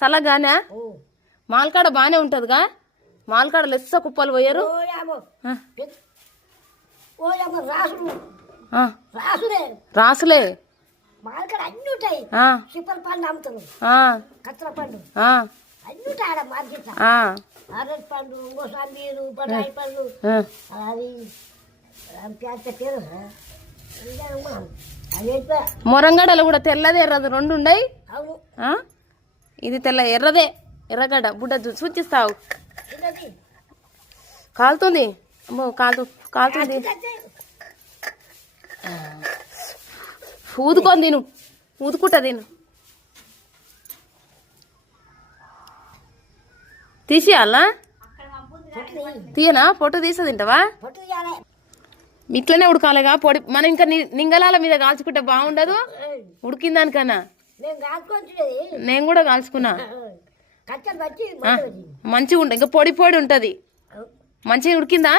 సలగానే మాల్కాడ బానే ఉంటదిగా మాల్కాడ లెస్స కుప్పలు పోయారు రాసులే మాల్కాడ అన్ని ఉంటాయి సిప్పల్ పండు అమ్ముతారు కచ్చల పండు అన్ని ఉంటాయి ఆడ మార్కెట్ ఆరెంజ్ పండు మోసాంబీలు బటాయి పండు అది పేరు మొరంగడలు కూడా తెల్లది ఎర్రది రెండు ఉండయి ఇది తెల్ల ఎర్రదే ఎర్రగడ్డ బుడ్డ సూచిస్తావు కాలుతుంది అమ్మో కాలుతుంది ఊదుకొని తిను ఊదుకుంటా తిను తీసేయాలా తీయనా పొట్టు తీసా తింటావా ఇట్లనే ఉడకాలిగా పొడి మనం ఇంకా నింగలాల మీద కాల్చుకుంటే బాగుండదు ఉడికిందానికన్నా నేను కూడా కాల్చుకున్నా మంచిగా ఉంటుంది ఇంకా పొడి పొడి ఉంటది మంచిగా ఉడికిందా